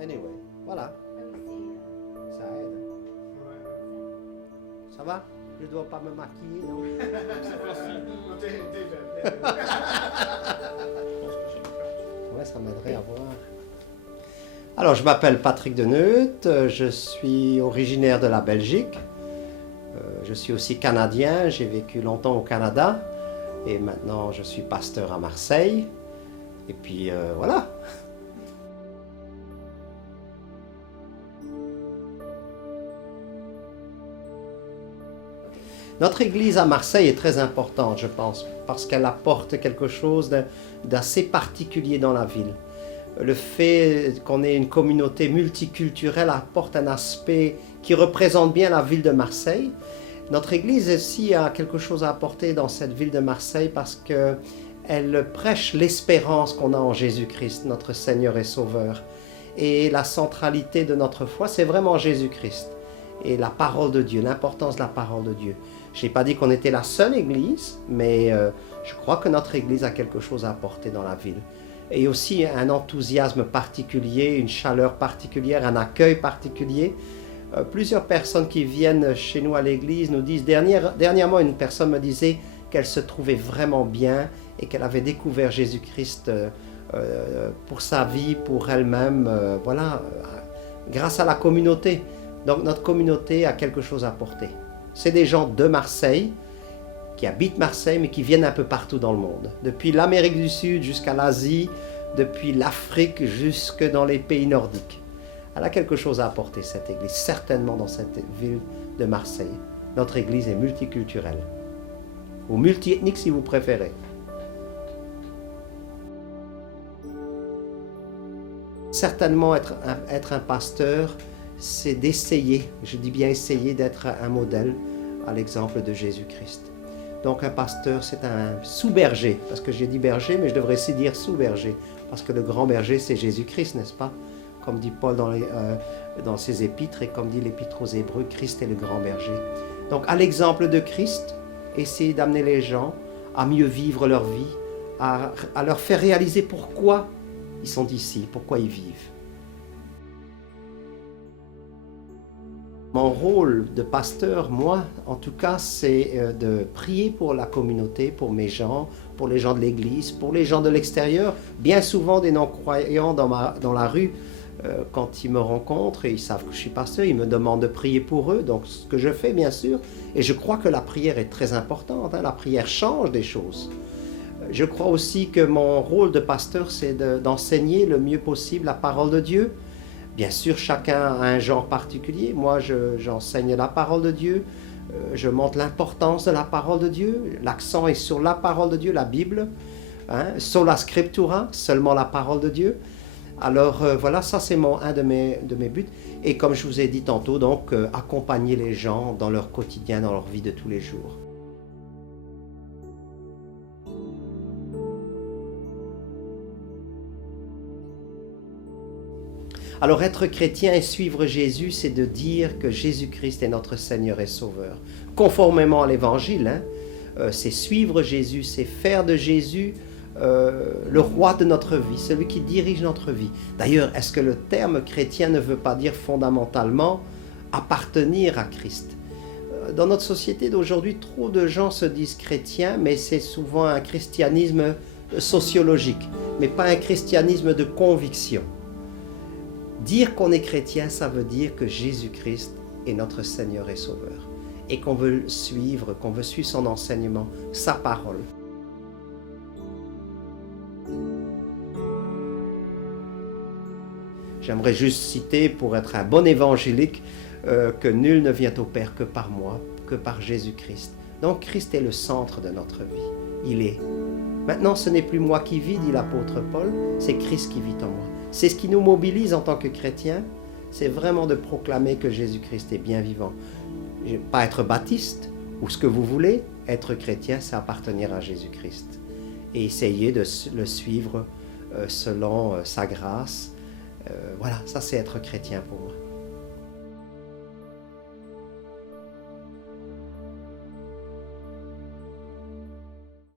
Anyway, voilà, ça aide. Ça va? Je ne dois pas me maquiller, non? Ouais, ça m'aiderait à voir. Alors, je m'appelle Patrick Deneut, je suis originaire de la Belgique. Je suis aussi canadien, j'ai vécu longtemps au Canada et maintenant je suis pasteur à Marseille. Et puis voilà. Notre église à Marseille est très importante, je pense, parce qu'elle apporte quelque chose d'assez particulier dans la ville. Le fait qu'on ait une communauté multiculturelle apporte un aspect qui représente bien la ville de Marseille. Notre église aussi a quelque chose à apporter dans cette ville de Marseille parce qu'elle prêche l'espérance qu'on a en Jésus-Christ, notre Seigneur et Sauveur. Et la centralité de notre foi, c'est vraiment Jésus-Christ et la parole de Dieu, l'importance de la parole de Dieu. Je n'ai pas dit qu'on était la seule église, mais je crois que notre église a quelque chose à apporter dans la ville. Et aussi un enthousiasme particulier, une chaleur particulière, un accueil particulier. Plusieurs personnes qui viennent chez nous à l'église nous disent, dernièrement une personne me disait qu'elle se trouvait vraiment bien et qu'elle avait découvert Jésus-Christ pour sa vie, pour elle-même, voilà, grâce à la communauté. Donc notre communauté a quelque chose à apporter. C'est des gens de Marseille, qui habitent Marseille, mais qui viennent un peu partout dans le monde. Depuis l'Amérique du Sud jusqu'à l'Asie, depuis l'Afrique jusque dans les pays nordiques. Elle a quelque chose à apporter, cette église, certainement dans cette ville de Marseille. Notre église est multiculturelle, ou multiethnique si vous préférez. Certainement, être un pasteur, c'est d'essayer, je dis bien essayer, d'être un modèle à l'exemple de Jésus-Christ. Donc un pasteur, c'est un sous-berger, parce que j'ai dit berger, mais je devrais aussi dire sous-berger, parce que le grand berger, c'est Jésus-Christ, n'est-ce pas? Comme dit Paul dans ses épîtres, et comme dit l'épître aux Hébreux, Christ est le grand berger. Donc à l'exemple de Christ, essayer d'amener les gens à mieux vivre leur vie, à leur faire réaliser pourquoi ils sont ici, pourquoi ils vivent. Mon rôle de pasteur, moi, en tout cas, c'est de prier pour la communauté, pour mes gens, pour les gens de l'église, pour les gens de l'extérieur. Bien souvent, des non-croyants dans la rue, quand ils me rencontrent et ils savent que je suis pasteur, ils me demandent de prier pour eux. Donc, ce que je fais, bien sûr, et je crois que la prière est très importante. La prière change des choses. Je crois aussi que mon rôle de pasteur, c'est d'enseigner le mieux possible la parole de Dieu. Bien sûr, chacun a un genre particulier. Moi, j'enseigne la parole de Dieu. Je montre l'importance de la parole de Dieu. L'accent est sur la parole de Dieu, la Bible. Sola scriptura, seulement la parole de Dieu. Alors voilà, ça c'est un de mes buts. Et comme je vous ai dit tantôt, donc accompagner les gens dans leur quotidien, dans leur vie de tous les jours. Alors être chrétien et suivre Jésus, c'est de dire que Jésus-Christ est notre Seigneur et Sauveur. Conformément à l'Évangile, c'est suivre Jésus, c'est faire de Jésus le roi de notre vie, celui qui dirige notre vie. D'ailleurs, est-ce que le terme chrétien ne veut pas dire fondamentalement appartenir à Christ? Dans notre société d'aujourd'hui, trop de gens se disent chrétiens, mais c'est souvent un christianisme sociologique, mais pas un christianisme de conviction. Dire qu'on est chrétien, ça veut dire que Jésus-Christ est notre Seigneur et Sauveur et qu'on veut suivre son enseignement, sa parole. J'aimerais juste citer, pour être un bon évangélique, que nul ne vient au Père que par moi, que par Jésus-Christ. Donc Christ est le centre de notre vie. Il est. Maintenant, ce n'est plus moi qui vis, dit l'apôtre Paul, c'est Christ qui vit en moi. C'est ce qui nous mobilise en tant que chrétiens, c'est vraiment de proclamer que Jésus-Christ est bien vivant. Pas être baptiste ou ce que vous voulez, être chrétien, c'est appartenir à Jésus-Christ. Et essayer de le suivre selon sa grâce. Voilà, ça c'est être chrétien pour moi.